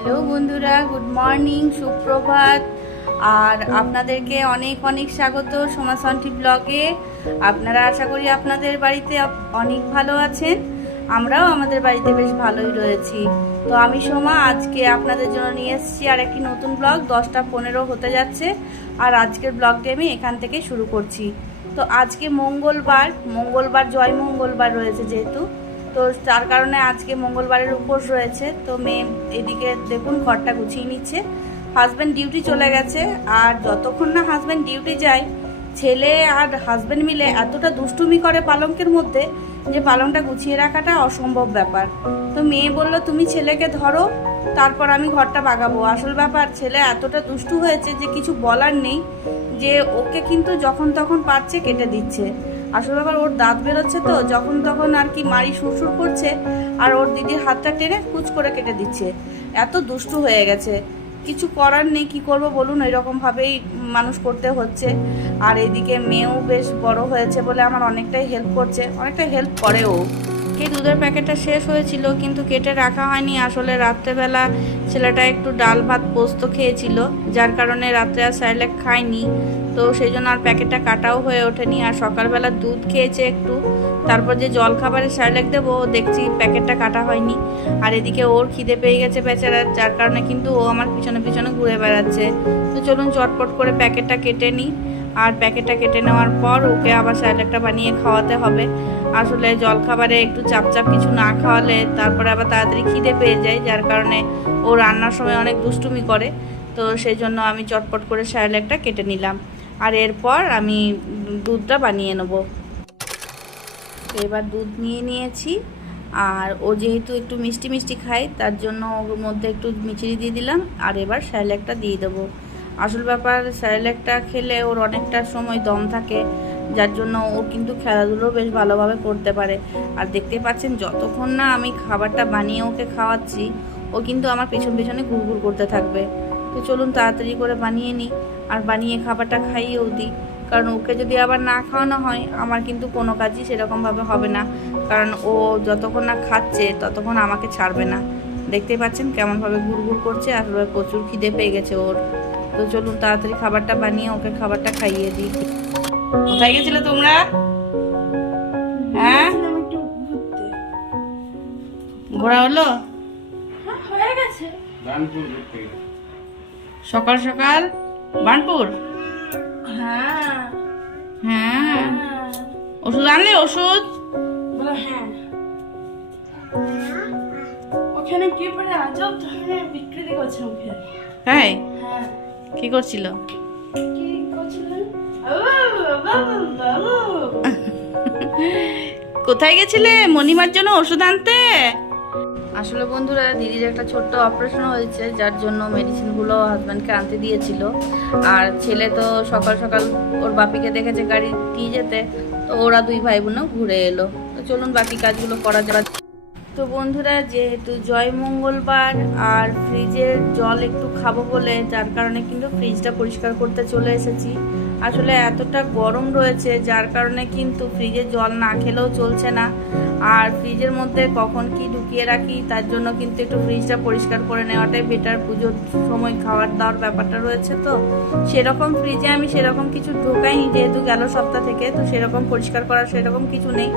Hello বন্ধুরা, good morning, সুপ্রভাত। আর আপনাদেরকে অনেক অনেক স্বাগত সোমাসন্টি ব্লগে। আপনারা আশা করি আপনাদের বাড়িতে অনেক ভালো আছেন। আমরাও আমাদের বাড়িতে বেশ ভালোই রয়েছি। তো আমি সোমা আজকে আপনাদের জন্য নিয়ে এসেছি আর একটি নতুন ব্লগ। 10টা 15 হতে যাচ্ছে আর আজকের ব্লগটি আমি এখান থেকে শুরু করছি। তো আজকে মঙ্গলবার জয় মঙ্গলবার রয়েছে যেহেতু, তো তার কারণে আজকে মঙ্গলবারের উপোস রয়েছে। তো মেয়ে এদিকে দেখুন ঘরটা গুছিয়ে নিচ্ছে। হাজব্যান্ড ডিউটি চলে গেছে, আর যতক্ষণ না হাজব্যান্ড ডিউটি যায় ছেলে আর হাজব্যান্ড মিলে এতটা দুষ্টুমি করে পালঙ্কের মধ্যে যে পালংটা গুছিয়ে রাখাটা অসম্ভব ব্যাপার। তো মেয়ে বলল তুমি ছেলেকে ধরো, তারপর আমি ঘরটা বাগাবো। আসল ব্যাপার ছেলে এতটা দুষ্টু হয়েছে যে কিছু বলার নেই, যে ওকে কিন্তু যখন তখন পাচ্ছে কেটে দিচ্ছে। আসল ব্যাপার ওর দাঁত বেরোচ্ছে, তো যখন তখন আর কি মারি সুরসুর করছে আর ওর দিদির হাতটা টেনে কুচ করে কেটে দিচ্ছে। এত দুষ্টু হয়ে গেছে, কিছু করার নেই। কি করব বলুন, এরকমভাবেই মানুষ করতে হচ্ছে। আর এদিকে মেয়েও বেশ বড় হয়েছে বলে আমার অনেকটাই হেল্প করছে, অনেকটাই হেল্প করেও। এই দুধের প্যাকেটটা শেষ হয়েছিল কিন্তু কেটে রাখা হয়নি। আসলে রাত্রেবেলা ছেলেটা একটু ডাল ভাত পোস্ত খেয়েছিল, যার কারণে রাত্রে আর স্যারেলাক খায়নি। তো সেই জন্য আর প্যাকেটটা কাটাও হয়ে ওঠেনি। আর সকালবেলা দুধ খেয়েছে একটু, তারপর যে জল খাবারে স্যারেলাক দেবো দেখছি প্যাকেটটা কাটা হয়নি। আর এদিকে ওর খিদে পেয়ে গেছে বেচারার, যার কারণে কিন্তু ও আমার পিছনে পিছনে ঘুরে বেড়াচ্ছে। তো চলুন চটপট করে প্যাকেটটা কেটে নিই। আর প্যাকেটটা কেটে নেওয়ার পর ওকে আবার স্যারেলাকটা বানিয়ে খাওয়াতে হবে। আসলে জলখাবারে একটু চাপচাপ কিছু না খাওয়ালে তারপরে আবার তাড়াতাড়ি খিদে পেয়ে যায়, যার কারণে ও রান্নার সময় অনেক দুষ্টুমি করে। তো সেই জন্য আমি চটপট করে স্যারেলাকটা কেটে নিলাম, আর এরপর আমি দুধটা বানিয়ে নেব। এবার দুধ নিয়ে নিয়েছি, আর ও যেহেতু একটু মিষ্টি মিষ্টি খায় তার জন্য ওর মধ্যে একটু মিচড়ি দিয়ে দিলাম। আর এবার স্যারেলাকটা দিয়ে দেবো। আসল ব্যাপার স্যারেলাকটা খেলে ওর অনেকটা সময় দম থাকে, যার জন্য ও কিন্তু খেলাধুলো বেশ ভালোভাবে করতে পারে। আর দেখতে পাচ্ছেন যতক্ষণ না আমি খাবারটা বানিয়ে ওকে খাওয়াচ্ছি ও কিন্তু আমার পেছন পেছনে ঘুরঘুর করতে থাকবে। তো চলুন তাড়াতাড়ি করে বানিয়ে নিই আর বানিয়ে খাবারটা খাইয়েও দিই, কারণ ওকে যদি আবার না খাওয়ানো হয় আমার কিন্তু কোনো কাজই সেরকমভাবে হবে না। কারণ ও যতক্ষণ না খাচ্ছে ততক্ষণ আমাকে ছাড়বে না। দেখতে পাচ্ছেন কেমনভাবে ঘুরঘুর করছে, আর প্রচুর খিদে পেয়ে গেছে ওর। তো চলুন তাড়াতাড়ি খাবারটা বানিয়ে ওকে খাবারটা খাইয়ে দিই। কোথায় গেছিলে তোমরা? হ্যাঁ, ঘোরা হলো? হয়ে গেছে। সকাল সকাল বানপুর? হ্যাঁ হ্যাঁ, ওষুধ আনলে? ওষুধ হ্যাঁ, ওখানে কি পরে আজব ধরনের বিক্রি করছে ওখানে। হ্যাঁ, হ্যাঁ, কি করছিল? কি করছিলেন? কোথায় গেছিলে মণিমার জন্য ওষুধ আনতে? আসলে বন্ধুরা দিদির একটা ছোট্ট অপারেশন হয়েছে, যার জন্য মেডিসিনগুলো হাজব্যান্ডকে আনতে দিয়েছিল। আর ছেলে তো সকাল সকাল ওর বাপিকে দেখেছে গাড়ি দিয়ে যেতে, তো ওরা দুই ভাই বোনও ঘুরে এলো। তো চলুন বাকি কাজগুলো করা যাবে। তো বন্ধুরা যেহেতু জয় মঙ্গলবার আর ফ্রিজের জল একটু খাবো বলে, যার কারণে কিন্তু ফ্রিজটা পরিষ্কার করতে চলে এসেছি। আসলে এতটা গরম রয়েছে যার কারণে কিন্তু ফ্রিজের জল না খেলেও চলছে না। আর ফ্রিজের মধ্যে কখন কি ঢুকিয়ে রাখি তার জন্য কিন্তু একটু ফ্রিজটা পরিষ্কার করে নেওয়াটাই বেটার। পুজোর সময় খাওয়ার দাওয়ার ব্যাপারটা রয়েছে, তো সেরকম ফ্রিজে আমি সেরকম কিছু ঢোকাইনি যেহেতু গেল সপ্তাহ থেকে। তো সেরকম পরিষ্কার করার সেরকম কিছু নেই,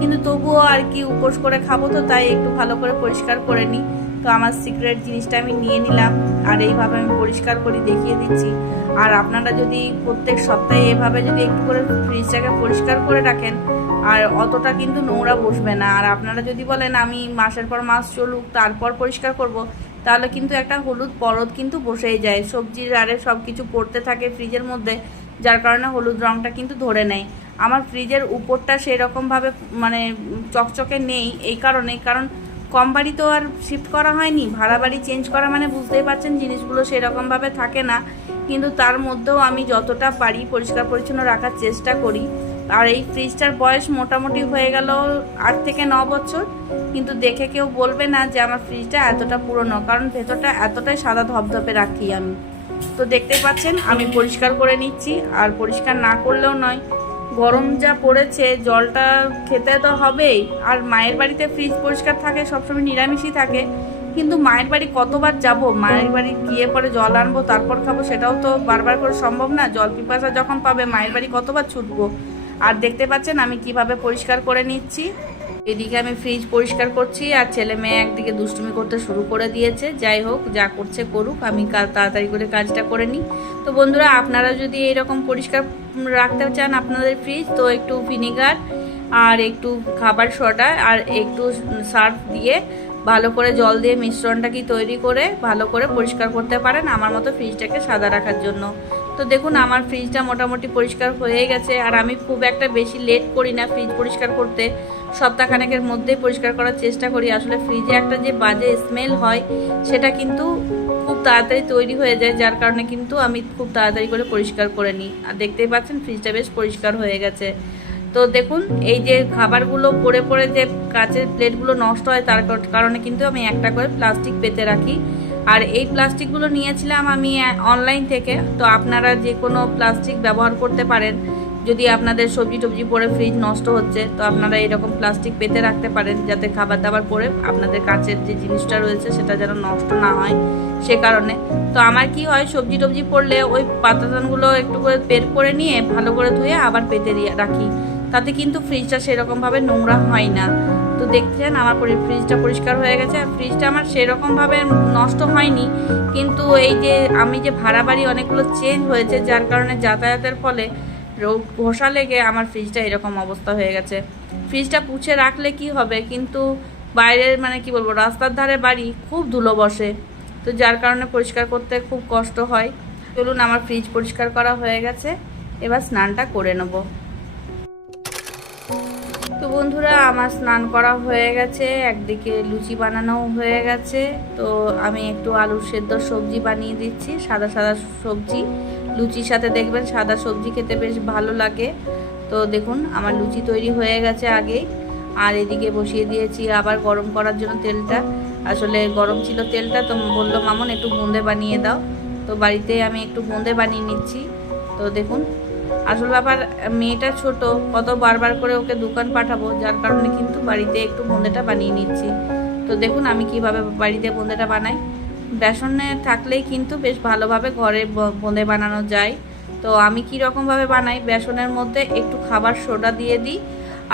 কিন্তু তবুও আর কি উপোস করে খাবো তো তাই একটু ভালো করে পরিষ্কার করে নিই। তো আমার সিক্রেট জিনিসটা আমি নিয়ে নিলাম, আর এইভাবে আমি পরিষ্কার করি দেখিয়ে দিচ্ছি। আর আপনারা যদি প্রত্যেক সপ্তাহে এভাবে যদি একটু করে ফ্রিজটাকে পরিষ্কার করে রাখেন আর অতটা কিন্তু নোংরা বসবে না। আর আপনারা যদি বলেন আমি মাসের পর মাস চলুক তারপর পরিষ্কার করব, তাহলে কিন্তু একটা হলুদ পরত কিন্তু বসেই যায়। সবজির আরে সব কিছু পড়তে থাকে ফ্রিজের মধ্যে, যার কারণে হলুদ রঙটা কিন্তু ধরে নেয়। আমার ফ্রিজের উপরটা সেরকমভাবে মানে চকচকে নেই এই কারণে, কারণ কম বাড়ি তো আর শিফট করা হয়নি, ভাড়া বাড়ি চেঞ্জ করা মানে বুঝতেই পারছেন জিনিসগুলো সেরকমভাবে থাকে না। কিন্তু তার মধ্যেও আমি যতটা পারি পরিষ্কার পরিচ্ছন্ন রাখার চেষ্টা করি। আর এই ফ্রিজটার বয়স মোটামুটি হয়ে গেল 8 থেকে 9 বছর, কিন্তু দেখে কেউ বলবে না যে আমার ফ্রিজটা এতটা পুরনো, কারণ ভেতরটা এতটাই সাদা ধপধপে রাখি আমি। তো দেখতে পাচ্ছেন আমি পরিষ্কার করে নিচ্ছি, আর পরিষ্কার না করলেও নয়, গরম যা পড়েছে জলটা খেতে তো হবেই। আর মায়ের বাড়িতে ফ্রিজ পরিষ্কার থাকে, সবসময় নিরামিষই থাকে, কিন্তু মায়ের বাড়ি কতবার যাব, মায়ের বাড়ি গিয়ে পরে জল আনবো তারপর খাবো, সেটাও তো বারবার করে সম্ভব না। জল পিপাসা যখন পাবে মায়ের বাড়ি কতবার ছুটবো। আর দেখতে পাচ্ছেন আমি কিভাবে পরিষ্কার করে নিচ্ছি। এদিকে আমি ফ্রিজ পরিষ্কার করছি আর ছেলে মেয়ে একদিকে দুষ্টুমি করতে শুরু করে দিয়েছে। যাই হোক, যা করছে করুক, আমি তাড়াতাড়ি করে কাজটা করে নিই। তো বন্ধুরা, আপনারা যদি এরকম পরিষ্কার রাখতে চান আপনাদের ফ্রিজ, তো একটু ভিনিগার আর একটু খাবার সোডা আর একটু সার্ফ দিয়ে ভালো করে জল দিয়ে মিশ্রণটাকে তৈরি করে ভালো করে পরিষ্কার করতে পারেন আমার মতো ফ্রিজটাকে সাদা রাখার জন্য। তো দেখুন আমার ফ্রিজটা মোটামুটি পরিষ্কার হয়ে গেছে। আর আমি খুব একটা বেশি লেট করি না ফ্রিজ পরিষ্কার করতে, সপ্তাহখানেকের মধ্যেই পরিষ্কার করার চেষ্টা করি। আসলে ফ্রিজে একটা যে বাজে স্মেল হয় সেটা কিন্তু খুব তাড়াতাড়ি তৈরি হয়ে যায়, যার কারণে কিন্তু আমি খুব তাড়াতাড়ি করে পরিষ্কার করে নিই। আর দেখতেই পাচ্ছেন ফ্রিজটা বেশ পরিষ্কার হয়ে গেছে। তো দেখুন এই যে খাবারগুলো পড়ে পড়ে যে কাচের প্লেটগুলো নষ্ট হয় তার কারণে কিন্তু আমি একটা করে প্লাস্টিক পেতে রাখি। আর এই প্লাস্টিকগুলো নিয়েছিলাম আমি অনলাইন থেকে। তো আপনারা যে কোনো প্লাস্টিক ব্যবহার করতে পারেন। যদি আপনাদের সবজি টবজি পরে ফ্রিজ নষ্ট হচ্ছে, তো আপনারা এরকম প্লাস্টিক পেতে রাখতে পারেন, যাতে খাবার দাবার পরে আপনাদের কাচের যে জিনিসটা রয়েছে সেটা যেন নষ্ট না হয় সে কারণে। তো আমার কি হয়, সবজি টবজি পড়লে ওই পাতাগুলো একটু করে বের করে নিয়ে ভালো করে ধুয়ে আবার পেতে রাখি, তাতে কিন্তু ফ্রিজটা সেরকমভাবে নোংরা হয় না। তো দেখছেন আমার ফ্রিজটা পরিষ্কার হয়ে গেছে। আর ফ্রিজটা আমার সেরকমভাবে নষ্ট হয়নি, কিন্তু এই যে আমি যে ভাড়া বাড়ি অনেকগুলো চেঞ্জ হয়েছে, যার কারণে যাতায়াতের ফলে ঘষা লেগে আমার ফ্রিজটা এরকম অবস্থা হয়ে গেছে। ফ্রিজটা পুছে রাখলে কি হবে, কিন্তু বাইরের মানে কি বলবো, রাস্তার ধারে বাড়ি, খুব ধুলো বসে, তো যার কারণে পরিষ্কার করতে খুব কষ্ট হয়। চলুন আমার ফ্রিজ পরিষ্কার করা হয়ে গেছে, এবার স্নানটা করে নেব। তো বন্ধুরা, আমার স্নান করা হয়ে গেছে, একদিকে লুচি বানানোও হয়ে গেছে। তো আমি একটু আলুর সেদ্ধ সবজি বানিয়ে দিচ্ছি, সাদা সাদা সবজি। লুচির সাথে দেখবেন সাদা সবজি খেতে বেশ ভালো লাগে। তো দেখুন আমার লুচি তৈরি হয়ে গেছে আগেই। আর এদিকে বসিয়ে দিয়েছি আবার গরম করার জন্য তেলটা। আসলে গরম ছিল তেলটা, তো বললো মামন একটু বোঁদে বানিয়ে দাও। তো বাড়িতে আমি একটু বোঁদে বানিয়ে নিচ্ছি। তো দেখুন আসলে আবার মেয়েটা ছোট, কত বারবার করে ওকে দোকান পাঠাবো, যার কারণে কিন্তু বাড়িতে একটু বোঁদেটা বানিয়ে নিচ্ছি। তো দেখুন আমি কিভাবে বাড়িতে বোঁদেটা বানাই। বেসনে থাকলেই কিন্তু বেশ ভালোভাবে ঘরে বোঁদে বানানো যায়। তো আমি কি রকমভাবে বানাই, বেসনের মধ্যে একটু খাবার সোডা দিয়ে দিই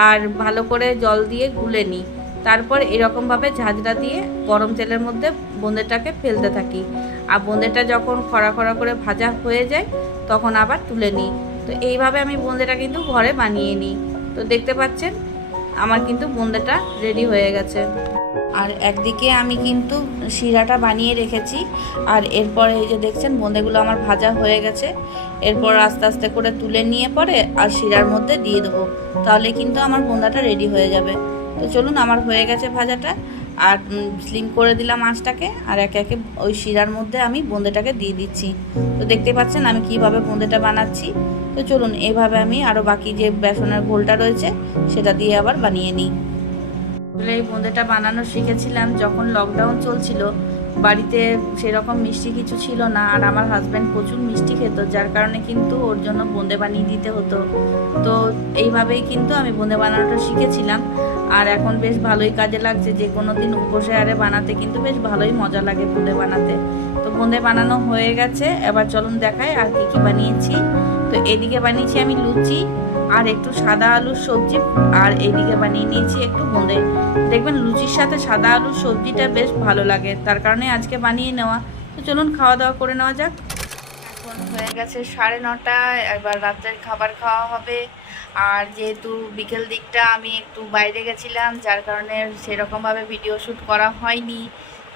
আর ভালো করে জল দিয়ে গুলে নিই। তারপর এরকমভাবে ঝাঁঝরা দিয়ে গরম তেলের মধ্যে বোঁদেটাকে ফেলতে থাকি। আর বোঁদেটা যখন খরা খরা করে ভাজা হয়ে যায় তখন আবার তুলে নিই। তো এইভাবে আমি বোঁদেটা কিন্তু ঘরে বানিয়ে নিই। তো দেখতে পাচ্ছেন আমার কিন্তু বোঁদেটা রেডি হয়ে গেছে। আর একদিকে আমি কিন্তু শিরাটা বানিয়ে রেখেছি। আর এরপরে এই যে দেখছেন বোঁদেগুলো আমার ভাজা হয়ে গেছে। এরপর আস্তে আস্তে করে তুলে নিয়ে পরে আর শিরার মধ্যে দিয়ে দেবো, তাহলে কিন্তু আমার বোঁদাটা রেডি হয়ে যাবে। তো চলুন আমার হয়ে গেছে ভাজাটা। আর স্লিম করে দিলাম আঁচটাকে, আর একে একে ওই শিরার মধ্যে আমি বোঁদেটাকে দিয়ে দিচ্ছি। তো দেখতে পাচ্ছেন আমি কিভাবে বোঁদেটা বানাচ্ছি। তো চলুন এভাবে আমি আরও বাকি যে বেসনের ঘোলটা রয়েছে সেটা দিয়ে আবার বানিয়ে নিই। আসলে এই বোঁদেটা বানানো শিখেছিলাম যখন লকডাউন চলছিল। বাড়িতে সেরকম মিষ্টি কিছু ছিল না, আর আমার হাজব্যান্ড প্রচুর মিষ্টি খেত, যার কারণে কিন্তু ওর জন্য বোঁদে বানিয়ে দিতে হতো। তো এইভাবেই কিন্তু আমি বোঁদে বানানোটা শিখেছিলাম। আর এখন বেশ ভালোই কাজে লাগছে, যে কোনো দিন উপসে আরে বানাতে কিন্তু বেশ ভালোই মজা লাগে বোঁদে বানাতে। তো বোঁদে বানানো হয়ে গেছে, এবার চলুন দেখাই আর কি কি বানিয়েছি। তো এদিকে বানিয়েছি আমি লুচি আর একটু সাদা আলুর সবজি, আর এইদিকে বানিয়ে নিয়েছি একটু বোঁদে। দেখবেন লুচির সাথে সাদা আলুর সবজিটা বেশ ভালো লাগে, তার কারণে আজকে বানিয়ে নেওয়া। তো চলুন খাওয়া দাওয়া করে নেওয়া যাক। এখন হয়ে গেছে 9:30, এবার রাতের খাবার খাওয়া হবে। আর যেহেতু বিকেল দিকটা আমি একটু বাইরে গেছিলাম, যার কারণে সেরকমভাবে ভিডিও শ্যুট করা হয়নি।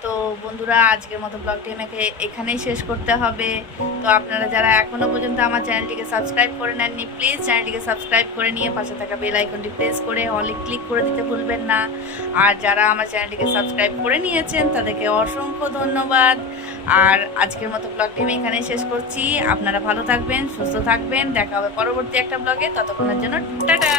তো বন্ধুরা, আজকের মতো ব্লগটি আমাকে এখানেই শেষ করতে হবে। তো আপনারা যারা এখনও পর্যন্ত আমার চ্যানেলটিকে সাবস্ক্রাইব করে নেননি, প্লিজ চ্যানেলটিকে সাবস্ক্রাইব করে নিয়ে পাশে থাকা বেল আইকনটি প্রেস করে অলে ক্লিক করে দিতে ভুলবেন না। আর যারা আমার চ্যানেলটিকে সাবস্ক্রাইব করে নিয়েছেন তাদেরকে অসংখ্য ধন্যবাদ। আর আজকের মতো ব্লগটি আমি এখানেই শেষ করছি। আপনারা ভালো থাকবেন, সুস্থ থাকবেন, দেখা হবে পরবর্তী একটা ব্লগে। ততক্ষণের জন্য টাটা।